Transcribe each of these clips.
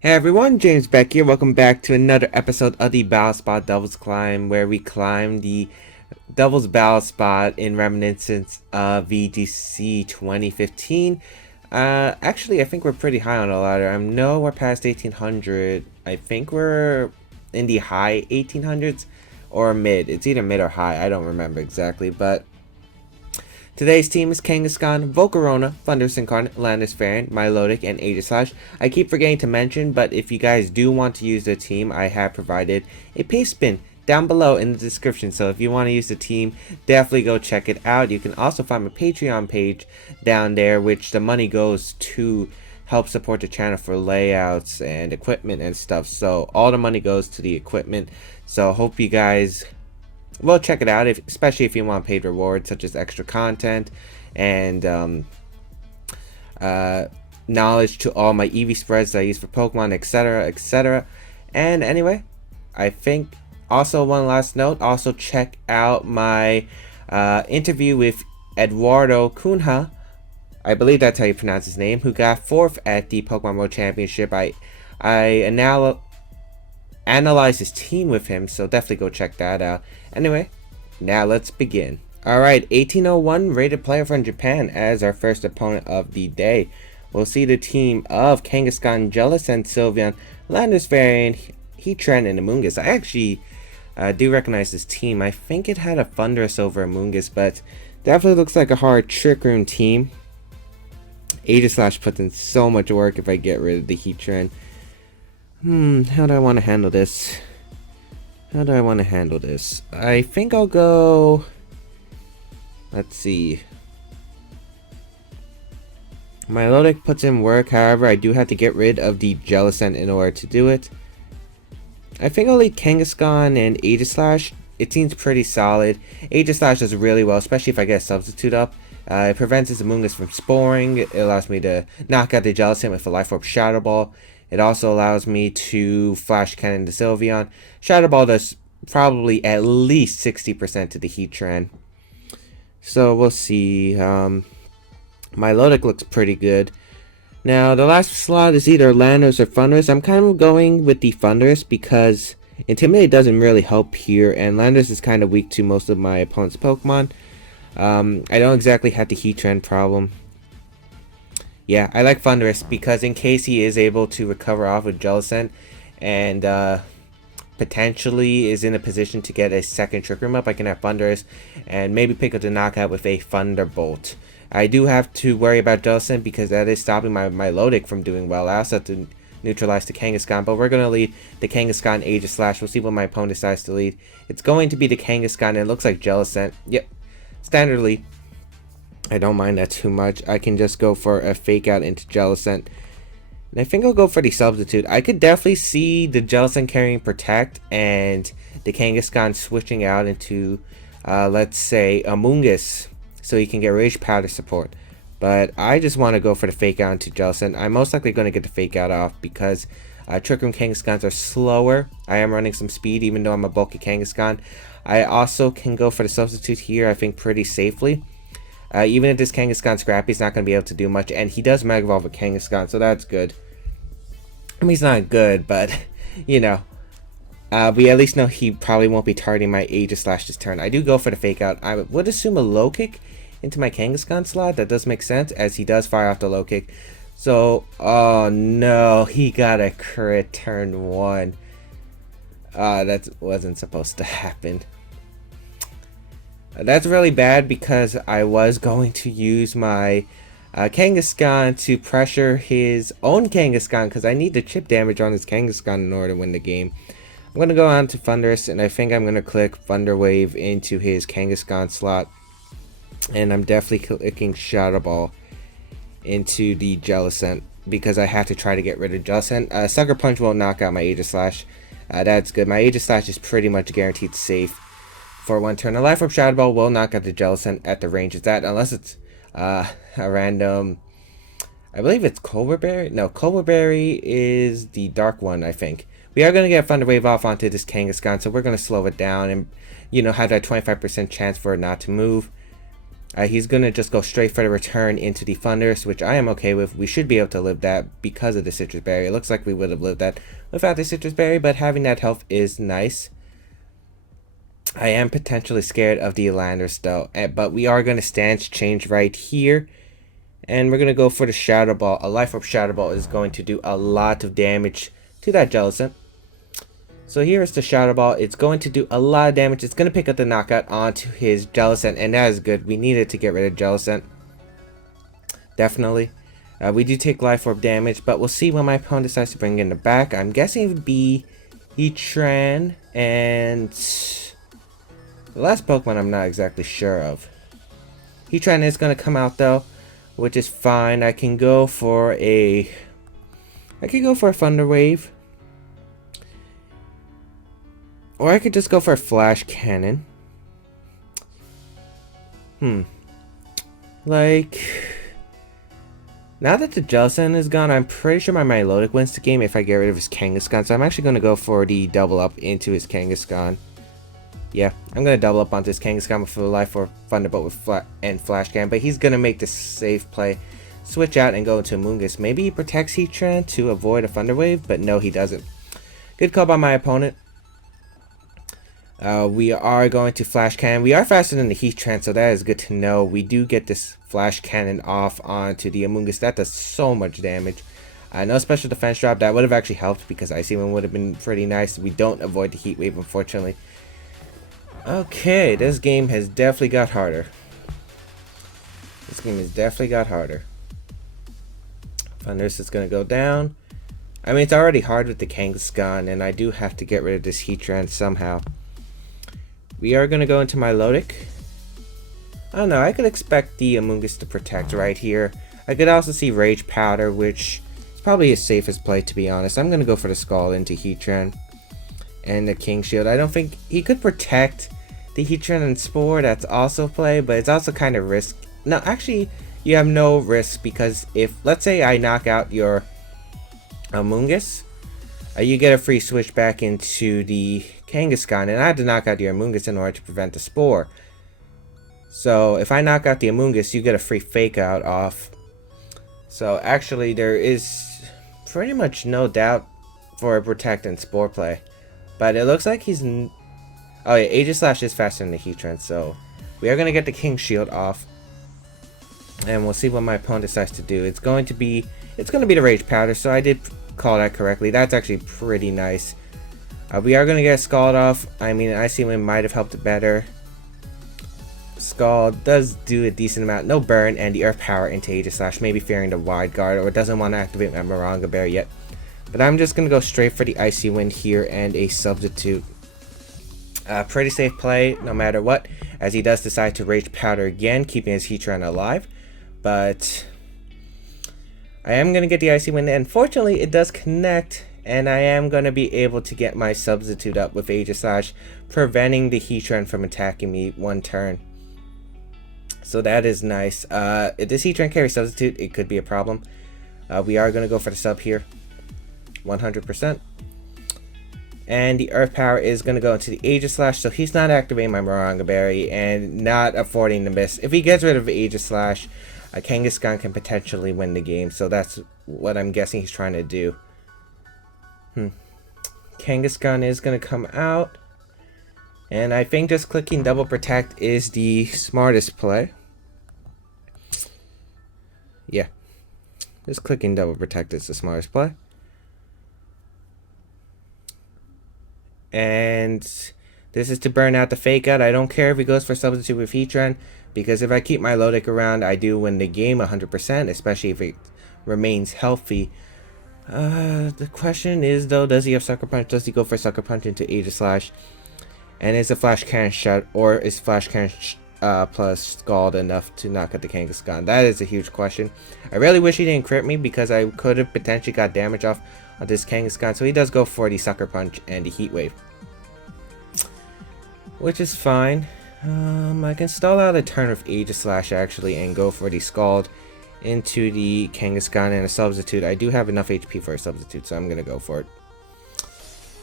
Hey everyone, James Baek here. Welcome back to another episode of the Battle Spot Devil's Climb, where we climb the Devil's Battle Spot in reminiscence of VGC 2015. Actually, I think we're pretty high on the ladder. I know we're past 1800. I think we're in the high 1800s or mid. It's either mid or high. I don't remember exactly, but today's team is Kangaskhan, Volcarona, Landorus-Therian, Landorus-Therian, Milotic, and Aegislash. I keep forgetting to mention, but if you guys do want to use the team, I have provided a paste bin down below in the description. So if you want to use the team, definitely go check it out. You can also find my Patreon page down there, which the money goes to help support the channel for layouts and equipment and stuff. So all the money goes to the equipment. So hope you guys well, check it out, especially if you want paid rewards such as extra content and knowledge to all my EV spreads that I use for Pokemon, etc., etc. And anyway, I think also one last note, also check out my interview with Eduardo Cunha. I believe that's how you pronounce his name, who got 4th at the Pokemon World Championship. I analyze his team with him, so definitely go check that out. Anyway, now let's begin. Alright, 1801 rated player from Japan as our first opponent of the day. We'll see the team of Kangaskhan, Jellicent, Sylveon, Landorus-Therian, Heatran, and Amoonguss. I actually do recognize this team. I think it had a Thunderous over Amoonguss, but definitely looks like a hard Trick Room team. Aegislash puts in so much work if I get rid of the Heatran. How do I want to handle this? I think I'll go... Let's see. Milotic puts in work, however, I do have to get rid of the Jellicent in order to do it. I think I'll leave Kangaskhan and Aegislash. It seems pretty solid. Aegislash does really well, especially if I get a substitute up. It prevents his Amoonguss from sporing. It allows me to knock out the Jellicent with a Life Orb Shadow Ball. It also allows me to Flash Cannon the Sylveon. Shadow Ball does probably at least 60% to the Heatran. So we'll see. Milotic looks pretty good. Now the last slot is either Landorus or Thunderous. I'm kind of going with the Thunderous because Intimidate doesn't really help here, and Landorus is kind of weak to most of my opponent's Pokemon. I don't exactly have the Heatran problem. Yeah, I like Thunderous because in case he is able to recover off with Jellicent and potentially is in a position to get a second Trick Room up, I can have Thunderous and maybe pick up the knockout with a Thunderbolt. I do have to worry about Jellicent because that is stopping my Milotic from doing well. I also have to neutralize the Kangaskhan, but we're going to lead the Kangaskhan Aegislash. We'll see what my opponent decides to lead. It's going to be the Kangaskhan, and it looks like Jellicent. Yep, standard lead. I don't mind that too much. I can just go for a fake out into Jellicent. And I think I'll go for the substitute. I could definitely see the Jellicent carrying Protect and the Kangaskhan switching out into, let's say, Amoonguss, so he can get Rage Powder support. But I just want to go for the fake out into Jellicent. I'm most likely going to get the fake out off because Trick Room Kangaskhan's are slower. I am running some speed even though I'm a bulky Kangaskhan. I also can go for the substitute here, I think, pretty safely. Even if this Kangaskhan Scrappy is not going to be able to do much, and he does Mega Evolve with Kangaskhan, so that's good. I mean, he's not good, but, you know, we at least know he probably won't be targeting my Aegislash this turn. I do go for the Fake Out. I would assume a Low Kick into my Kangaskhan slot. That does make sense, as he does fire off the Low Kick. So, oh no, he got a crit turn 1. That wasn't supposed to happen. That's really bad because I was going to use my Kangaskhan to pressure his own Kangaskhan because I need the chip damage on his Kangaskhan in order to win the game. I'm going to go on to Thunderous, and I think I'm going to click Thunder Wave into his Kangaskhan slot. And I'm definitely clicking Shadow Ball into the Jellicent because I have to try to get rid of Jellicent. Sucker Punch won't knock out my Aegislash. That's good. My Aegislash is pretty much guaranteed safe for one turn. A Life Orb Shadow Ball will knock out the Jellicent at the range it's at, unless it's a random, I believe it's Quiver Berry. No, Quiver Berry is the dark one, I think. We are going to get Thunder Wave off onto this Kangaskhan, so we're going to slow it down and, you know, have that 25% chance for it not to move. He's going to just go straight for the return into the Thunderous, which I am okay with. We should be able to live that because of the Citrus Berry. It looks like we would have lived that without the Citrus Berry, but having that health is nice. I am potentially scared of the Landorus though, but we are going to stance change right here. And we're going to go for the Shadow Ball. A Life Orb Shadow Ball is going to do a lot of damage to that Jellicent. So here is the Shadow Ball. It's going to do a lot of damage. It's going to pick up the knockout onto his Jellicent, and that is good. We needed to get rid of Jellicent. Definitely. We do take Life Orb damage, but we'll see when my opponent decides to bring in the back. I'm guessing it would be Heatran and the last Pokemon I'm not exactly sure of. Heatran is going to come out though, which is fine. I can go for a Thunder Wave. Or I could just go for a Flash Cannon. Like, now that the Jellicent is gone, I'm pretty sure my Milotic wins the game if I get rid of his Kangaskhan. So I'm actually going to go for the double up into his Kangaskhan. Yeah, I'm going to double up onto his Kangaskhan for the Life Orb Thunderbolt with Flash Cannon. But he's going to make the safe play. Switch out and go into Amoonguss. Maybe he protects Heatran to avoid a Thunder Wave, but no, he doesn't. Good call by my opponent. We are going to Flash Cannon. We are faster than the Heatran, so that is good to know. We do get this Flash Cannon off onto the Amoonguss. That does so much damage. No special defense drop. That would have actually helped because Icy Wind would have been pretty nice. We don't avoid the Heat Wave, unfortunately. Okay, this game has definitely got harder. Thunderous is going to go down. I mean, it's already hard with the Kangaskhan, and I do have to get rid of this Heatran somehow. We are going to go into Milotic. I don't know, I could expect the Amoonguss to protect right here. I could also see Rage Powder, which is probably his safest play, to be honest. I'm going to go for the Scald into Heatran and the King Shield. I don't think he could protect the Heatran and Spore. That's also a play, but it's also kind of risk. No, actually, you have no risk because if, let's say I knock out your Amoonguss, you get a free switch back into the Kangaskhan, and I had to knock out your Amoonguss in order to prevent the Spore. So if I knock out the Amoonguss, you get a free Fake Out off. So actually there is pretty much no doubt for a Protect and Spore play. But it looks like he's... Oh yeah, Aegislash is faster than the Heatran, so we are going to get the King Shield off. And we'll see what my opponent decides to do. It's going to be the Rage Powder, so I did call that correctly. That's actually pretty nice. We are going to get Scald off. I mean, Icy Wind might have helped better. Scald does do a decent amount. No burn, and the Earth Power into Aegislash, maybe fearing the Wide Guard, or doesn't want to activate my Maranga Berry yet. But I'm just going to go straight for the Icy Wind here and a Substitute. Pretty safe play no matter what, as he does decide to Rage Powder again, keeping his Heatran alive. But I am going to get the Icy Wind, and fortunately it does connect, and I am going to be able to get my Substitute up with Aegislash, preventing the Heatran from attacking me one turn. So that is nice. If this Heatran carries Substitute, it could be a problem. We are going to go for the sub here, 100%. And the Earth Power is going to go into the Aegislash, so he's not activating my Maranga Berry and not affording the miss. If he gets rid of Aegislash, Kangaskhan can potentially win the game, so that's what I'm guessing he's trying to do. Kangaskhan is going to come out, and I think just clicking Double Protect is the smartest play. Yeah, just clicking Double Protect is the smartest play. And this is to burn out the Fake Out. I don't care if he goes for Substitute with Heatran, because if I keep my Milotic around, I do win the game 100%, especially if it remains healthy. The question is, though, does he have Sucker Punch? Does he go for Sucker Punch into Aegislash? And is a Flash Cannon shot, or is Flash Cannon plus Scald enough to knock out the Kangaskhan? That is a huge question. I really wish he didn't crit me, because I could have potentially got damage off on this Kangaskhan. So he does go for the Sucker Punch and the Heat Wave, which is fine. I can stall out a turn with Aegislash actually and go for the Scald into the Kangaskhan and a Substitute. I do have enough HP for a Substitute, so I'm going to go for it.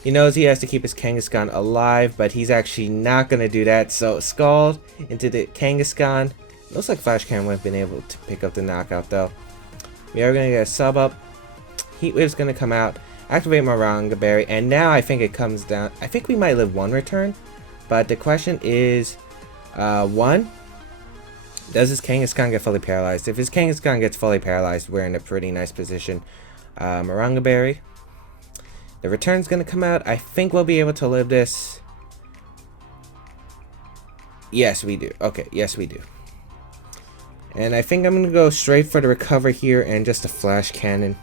He knows he has to keep his Kangaskhan alive, but he's actually not going to do that. So Scald into the Kangaskhan, Looks like Flash Cannon would have been able to pick up the knockout though. We are going to get a sub up. Heat Wave's going to come out. Activate Maranga Berry. And now I think it comes down. I think we might live one return. But the question is, one, does his Kangaskhan get fully paralyzed? If his Kangaskhan gets fully paralyzed, we're in a pretty nice position. Maranga Berry. The return's going to come out. I think we'll be able to live this. Yes, we do. Okay, yes, we do. And I think I'm going to go straight for the recover here and just a Flash Cannon.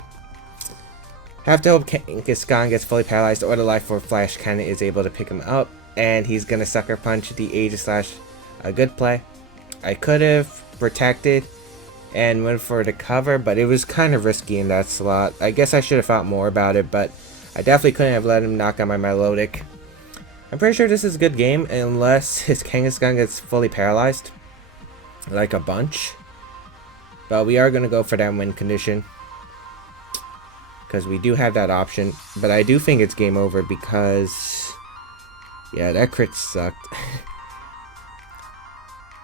Have to hope Kangaskhan gets fully paralyzed or the Life Orb Flash Cannon is able to pick him up. And he's going to Sucker Punch the Aegislash. A good play. I could have protected and went for the cover, but it was kind of risky in that slot. I guess I should have thought more about it, but I definitely couldn't have let him knock out my Milotic. I'm pretty sure this is a good game unless his Kangaskhan gets fully paralyzed. Like a bunch. But we are going to go for that win condition. Because we do have that option. But I do think it's game over because... yeah, that crit sucked.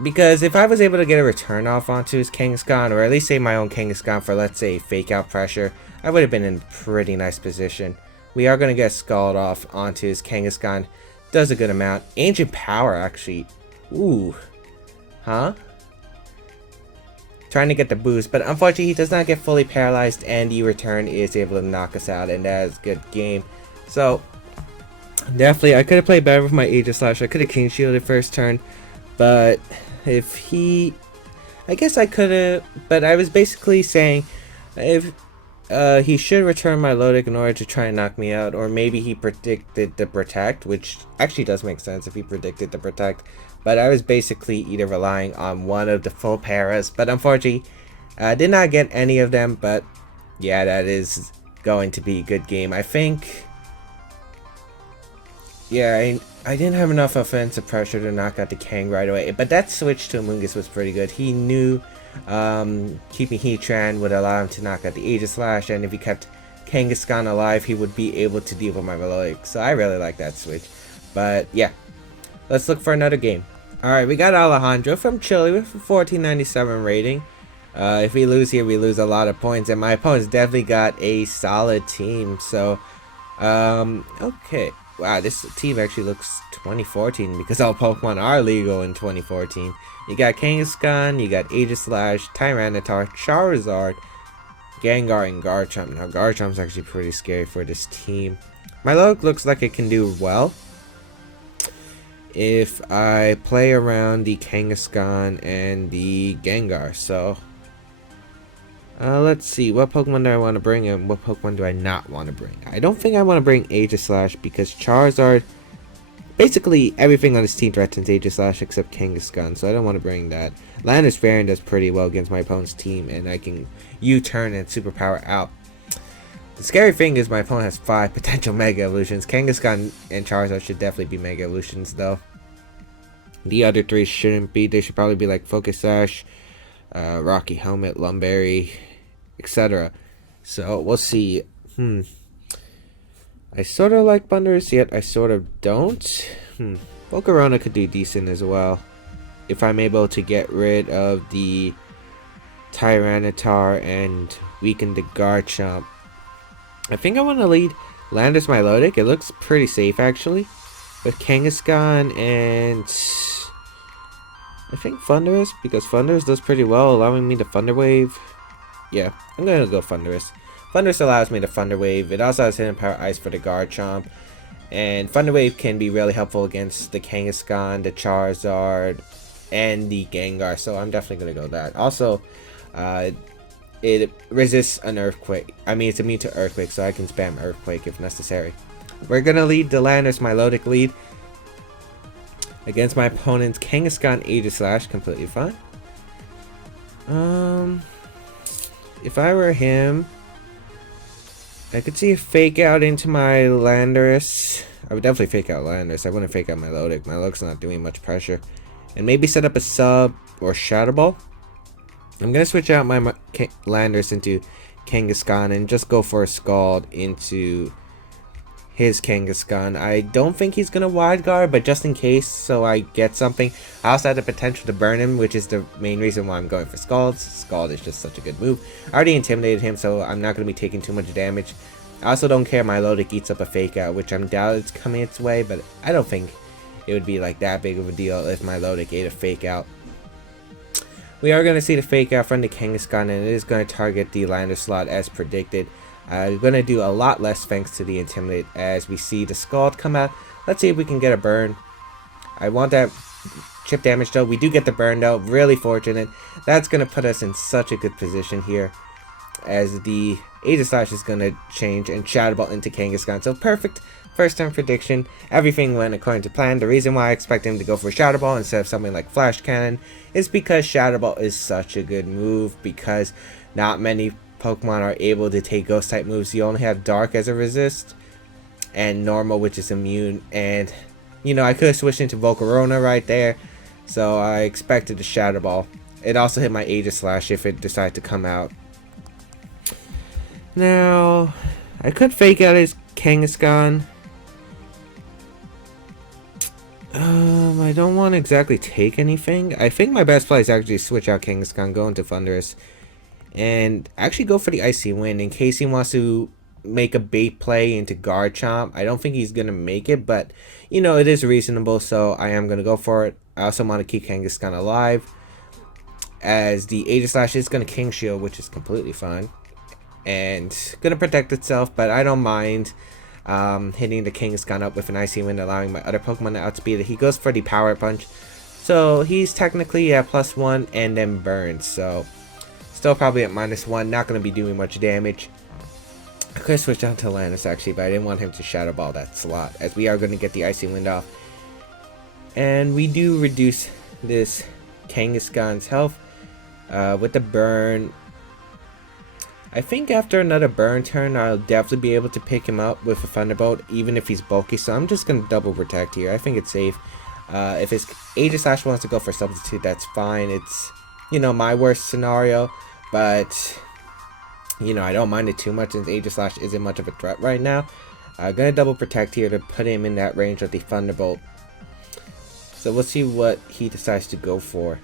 Because if I was able to get a return off onto his Kangaskhan, or at least save my own Kangaskhan for, let's say, fake out pressure, I would have been in a pretty nice position. We are going to get Scald off onto his Kangaskhan. Does a good amount. Ancient Power, actually. Ooh. Huh? Trying to get the boost, but unfortunately he does not get fully paralyzed, and the return is able to knock us out, and that is a good game. So, definitely, I could have played better with my Aegislash. I could have King Shielded first turn, but if he... I guess I could have, but I was basically saying, if he should return my Milotic in order to try and knock me out, or maybe he predicted the Protect, which actually does make sense if he predicted the Protect. But I was basically either relying on one of the full paras, but unfortunately, I did not get any of them. But yeah, that is going to be a good game. I think, yeah, I didn't have enough offensive pressure to knock out the Kang right away. But that switch to Amoonguss was pretty good. He knew keeping Heatran would allow him to knock out the Aegislash, and if he kept Kangaskhan alive, he would be able to deal with my Milotic. So I really like that switch. But yeah. Let's look for another game. Alright, we got Alejandro from Chile with a 1497 rating. If we lose here, we lose a lot of points. And my opponent's definitely got a solid team. So, okay. Wow, this team actually looks 2014 because all Pokemon are legal in 2014. You got Kangaskhan, you got Aegislash, Tyranitar, Charizard, Gengar, and Garchomp. Now, Garchomp's actually pretty scary for this team. My Milotic looks like it can do well if I play around the Kangaskhan and the Gengar. So let's see, what Pokemon do I want to bring and what Pokemon do I not want to bring? I don't think I want to bring Aegislash because Charizard, basically everything on this team threatens Aegislash except Kangaskhan, so I don't want to bring that. Landorus-Therian does pretty well against my opponent's team, and I can U-turn and superpower out. The scary thing is my opponent has 5 potential Mega Evolutions. Kangaskhan and Charizard should definitely be Mega Evolutions though. The other 3 shouldn't be. They should probably be like Focus Sash, Rocky Helmet, Lum Berry, etc. So we'll see. I sort of like Thundurus, yet I sort of don't. Volcarona could do decent as well if I'm able to get rid of the Tyranitar and weaken the Garchomp. I think I want to lead Landorus Milotic. It looks pretty safe actually, with Kangaskhan and I think Thundurus, because Thundurus does pretty well, allowing me to Thunder Wave. Yeah, I'm gonna go Thundurus. Thundurus allows me to Thunder Wave. It also has Hidden Power Ice for the Garchomp, and Thunder Wave can be really helpful against the Kangaskhan, the Charizard, and the Gengar. So I'm definitely gonna go that. Also, it resists an Earthquake. I mean, it's immune to Earthquake, so I can spam Earthquake if necessary. We're gonna lead the Landorus Milotic lead against my opponent's Kangaskhan Aegislash. Completely fine. If I were him, I could see a fake out into my Landorus. I would definitely fake out Landorus. I wouldn't fake out Milotic. Milotic's not doing much pressure. And maybe set up a sub or Shadow Ball. I'm going to switch out my Landorus into Kangaskhan and just go for a Scald into his Kangaskhan. I don't think he's gonna wide guard, but just in case, so I get something. I also have the potential to burn him, which is the main reason why I'm going for Scald. Scald is just such a good move. I already intimidated him, so I'm not gonna be taking too much damage. I also don't care Milotic eats up a fake out, which I'm doubt it's coming its way, but I don't think it would be like that big of a deal if Milotic ate a fake out. We are going to see the fake out from the Kangaskhan, and it is going to target the Lander slot as predicted. We're going to do a lot less thanks to the Intimidate as we see the Scald come out. Let's see if we can get a burn. I want that chip damage though. We do get the burn though. Really fortunate. That's going to put us in such a good position here as the Aegislash is going to change and Shadow Ball into Kangaskhan. So perfect first turn prediction. Everything went according to plan. The reason why I expect him to go for Shadow Ball instead of something like Flash Cannon is because Shadow Ball is such a good move, because not many Pokemon are able to take Ghost type moves. You only have Dark as a resist and Normal, which is immune, and you know, I could have switched into Volcarona right there, so I expected the Shadow Ball. It also hit my Aegislash if it decided to come out. Now, I could fake out his Kangaskhan. I don't want to exactly take anything. I think my best play is actually switch out Kangaskhan, go into Thunderous, and actually go for the Icy Wind in case he wants to make a bait play into Guard Chomp. I don't think he's going to make it, but you know, it is reasonable, so I am going to go for it. I also want to keep Kangaskhan alive, as the Aegislash is going to King Shield, which is completely fine, and going to protect itself, but I don't mind hitting the Kangaskhan up with an Icy Wind, allowing my other Pokemon to outspeed it. He goes for the Power Punch, so he's technically at +1 and then burns, so still probably at -1, not going to be doing much damage. I could have switched out to Landorus actually, but I didn't want him to Shadow Ball that slot, as we are going to get the Icy Wind off. And we do reduce this Kangaskhan's health with the burn. I think after another burn turn, I'll definitely be able to pick him up with a Thunderbolt, even if he's bulky, so I'm just going to double protect here. I think it's safe. If his Aegislash wants to go for Substitute, that's fine. It's, you know, my worst scenario, but you know, I don't mind it too much since Aegislash isn't much of a threat right now. I'm going to double protect here to put him in that range of the Thunderbolt. So we'll see what he decides to go for.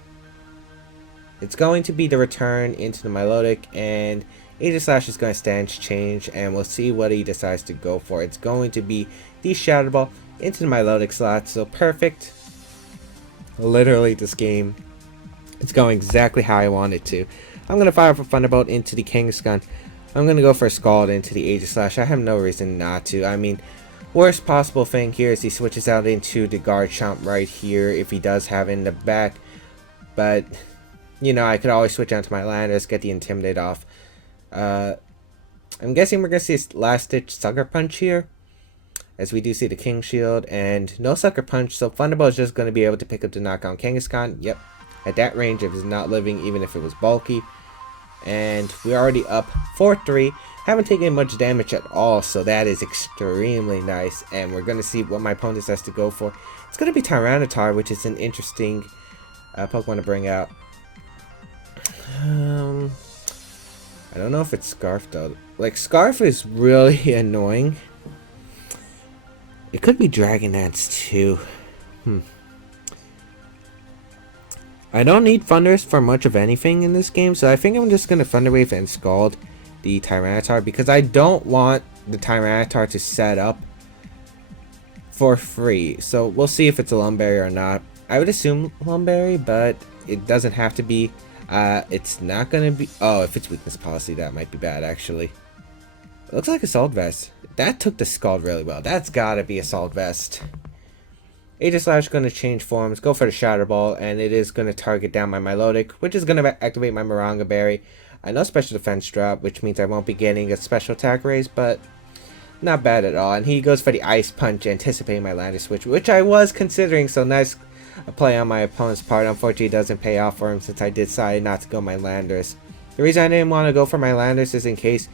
It's going to be the return into the Milotic, and Aegislash is going to stance change, and we'll see what he decides to go for. It's going to be the Shadow Ball into the Milotic slot, so perfect. Literally, this game, it's going exactly how I want it to. I'm going to fire up a Thunderbolt into the Kangaskhan. I'm going to go for a Scald into the Aegislash. I have no reason not to. I mean, worst possible thing here is he switches out into the Guard Chomp right here if he does have it in the back. But, you know, I could always switch out to my Landorus, get the Intimidate off. I'm guessing we're going to see a Last Ditch Sucker Punch here, as we do see the King Shield, and no Sucker Punch, so Thunderbolt is just going to be able to pick up the knockout Kangaskhan. Yep, at that range, if it's not living, even if it was bulky. And we're already up 4-3. Haven't taken much damage at all, so that is extremely nice. And we're going to see what my opponent has to go for. It's going to be Tyranitar, which is an interesting Pokemon to bring out. I don't know if it's Scarf, though. Like, Scarf is really annoying. It could be Dragon Dance, too. I don't need Thunders for much of anything in this game, so I think I'm just going to Thunder Wave and Scald the Tyranitar, because I don't want the Tyranitar to set up for free. So we'll see if it's a Lum Berry or not. I would assume Lum Berry, but it doesn't have to be. It's not going to be... Oh, if it's Weakness Policy, that might be bad, actually. It looks like Assault Vest. That took the Scald really well. That's got to be Assault Vest. Aegislash is going to change forms, go for the Shadow Ball, and it is going to target down my Milotic, which is going to activate my Maranga Berry. No special defense drop, which means I won't be getting a special attack raise, but not bad at all. And he goes for the Ice Punch, anticipating my Landorus switch, which I was considering, so nice play on my opponent's part. Unfortunately, it doesn't pay off for him since I decided not to go my Landorus. The reason I didn't want to go for my Landorus is in case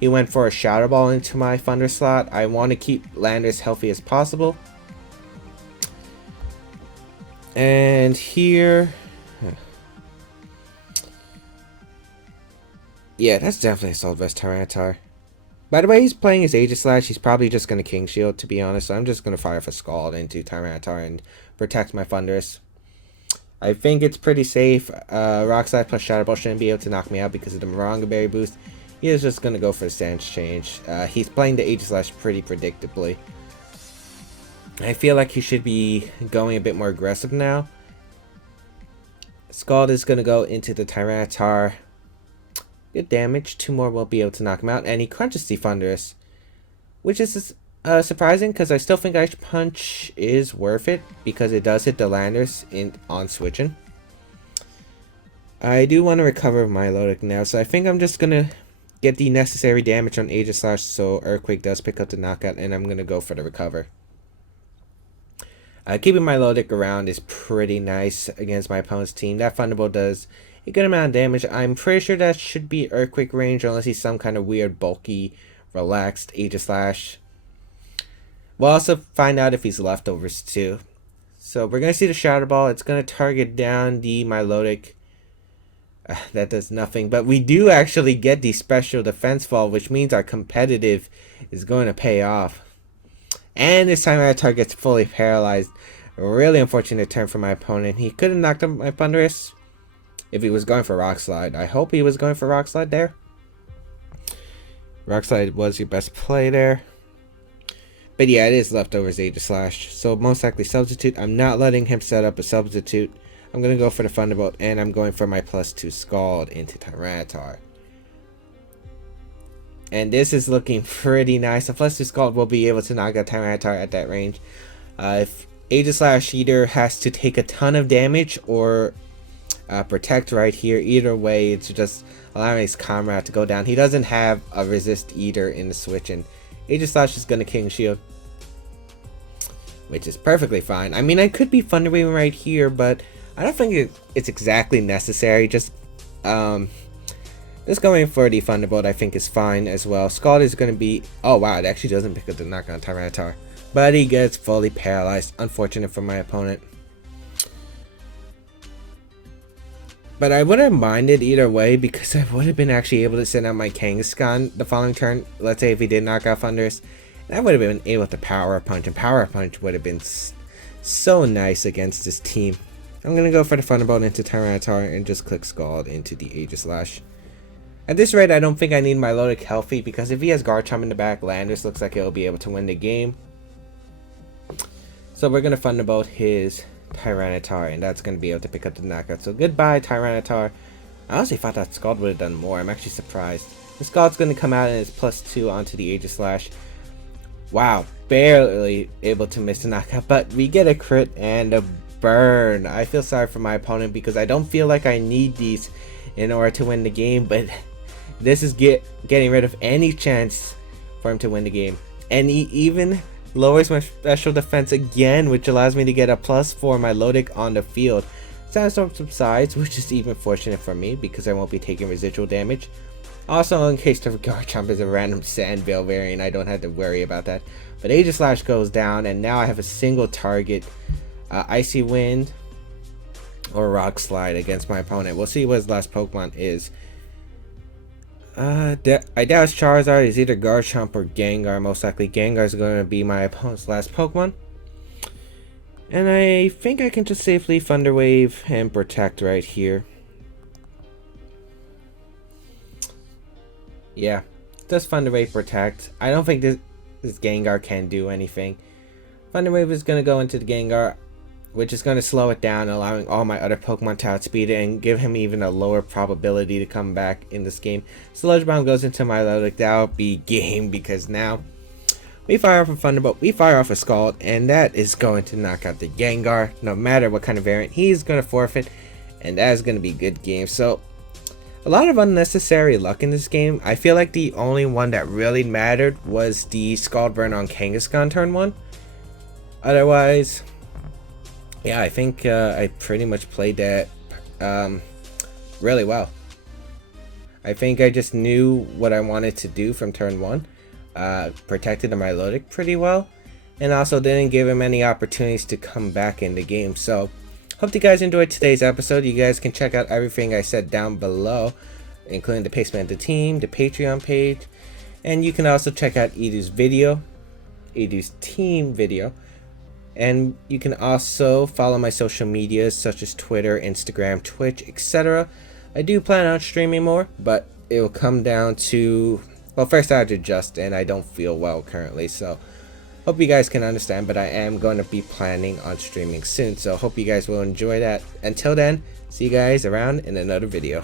he went for a Shadow Ball into my Thunder slot. I want to keep Landorus healthy as possible. And here, yeah, that's definitely Assault Vest Tyranitar. By the way, he's playing his Aegislash. He's probably just going to King Shield, to be honest. So I'm just going to fire off a Scald into Tyranitar and protect my Thunderous. I think it's pretty safe. Rock Slide plus Shadow Ball shouldn't be able to knock me out because of the Maranga Berry boost. He is just going to go for the stance change. He's playing the Aegislash pretty predictably. I feel like he should be going a bit more aggressive now. Scald is going to go into the Tyranitar. Good damage. 2 more won't be able to knock him out. And he crunches the Thunderous. Which is surprising because I still think Ice Punch is worth it. Because it does hit the Landorus on switching. I do want to recover Milotic now. So I think I'm just going to get the necessary damage on Aegislash. So Earthquake does pick up the knockout. And I'm going to go for the recover. Keeping Milotic around is pretty nice against my opponent's team. That Thunderbolt does a good amount of damage. I'm pretty sure that should be Earthquake range unless he's some kind of weird, bulky, relaxed Aegislash. We'll also find out if he's leftovers too. So we're going to see the Shadow Ball. It's going to target down the Milotic. That does nothing. But we do actually get the Special Defense Fall, which means our competitive is going to pay off. And this time our target gets fully paralyzed. A really unfortunate turn for my opponent. He could have knocked out my Thunderous if he was going for Rock Slide. I hope he was going for Rock Slide there. Rock Slide was your best play there. But yeah, it is leftovers Aegislash. So most likely Substitute. I'm not letting him set up a Substitute. I'm going to go for the Thunderbolt. And I'm going for my +2 Scald into Tyranitar. And this is looking pretty nice. A +2 Scald will be able to knock out Tyranitar at that range. If Aegislash either has to take a ton of damage or protect right here, either way, it's just allowing his comrade to go down. He doesn't have a resist either in the switch, and Aegislash is going to King Shield, which is perfectly fine. I mean, I could be Thunder Waving right here, but I don't think it's exactly necessary. Just going for the Thunderbolt I think is fine as well. Scald is going to be... Oh wow, it actually doesn't pick up the knock on Tyranitar. But he gets fully paralyzed. Unfortunate for my opponent. But I wouldn't have minded either way because I would have been actually able to send out my Kangaskhan the following turn. Let's say if he did knock out Thunderous. And I would have been able to Power Punch. And Power Punch would have been so nice against this team. I'm going to go for the Thunderbolt into Tyranitar and just click Scald into the Aegislash. At this rate, I don't think I need Milotic healthy because if he has Garchomp in the back, Landorus looks like he'll be able to win the game. So we're going to Thunderbolt his Tyranitar, and that's going to be able to pick up the knockout. So goodbye, Tyranitar. I honestly thought that Scald would have done more. I'm actually surprised. The Scald's going to come out and it's +2 onto the Aegislash. Wow, barely able to miss the knockout, but we get a crit and a burn. I feel sorry for my opponent because I don't feel like I need these in order to win the game, but this is getting rid of any chance for him to win the game. And he even lowers my special defense again, which allows me to get a +4 Milotic on the field. Sandstorm subsides, which is even fortunate for me because I won't be taking residual damage. Also, in case the Garchomp is a random Sandvale variant, I don't have to worry about that. But Aegislash goes down, and now I have a single target Icy Wind or Rock Slide against my opponent. We'll see what his last Pokemon is. I doubt it's Charizard. It's either Garchomp or Gengar. Most likely Gengar is going to be my opponent's last Pokemon. And I think I can just safely Thunder Wave and Protect right here. Yeah, just Thunder Wave Protect. I don't think this Gengar can do anything. Thunder Wave is going to go into the Gengar, which is going to slow it down, allowing all my other Pokemon to outspeed it and give him even a lower probability to come back in this game. Sludge Bomb goes into Milotic. That'll be game because now we fire off a Thunderbolt, we fire off a Scald, and that is going to knock out the Gengar. No matter what kind of variant, he's going to forfeit, and that is going to be good game. So a lot of unnecessary luck in this game. I feel like the only one that really mattered was the Scald Burn on Kangaskhan turn 1. Otherwise, yeah, I think I pretty much played that really well. I think I just knew what I wanted to do from turn 1. Protected the Milotic pretty well. And also didn't give him any opportunities to come back in the game. So, hope you guys enjoyed today's episode. You guys can check out everything I said down below, including the placement of the team, the Patreon page, And you can also check out Edu's video, Edu's team video. And you can also follow my social medias such as Twitter, Instagram, Twitch, etc. I do plan on streaming more, but it will come down to, well, first I have to adjust, and I don't feel well currently, so hope you guys can understand, but I am going to be planning on streaming soon, so hope you guys will enjoy that. Until then, see you guys around in another video.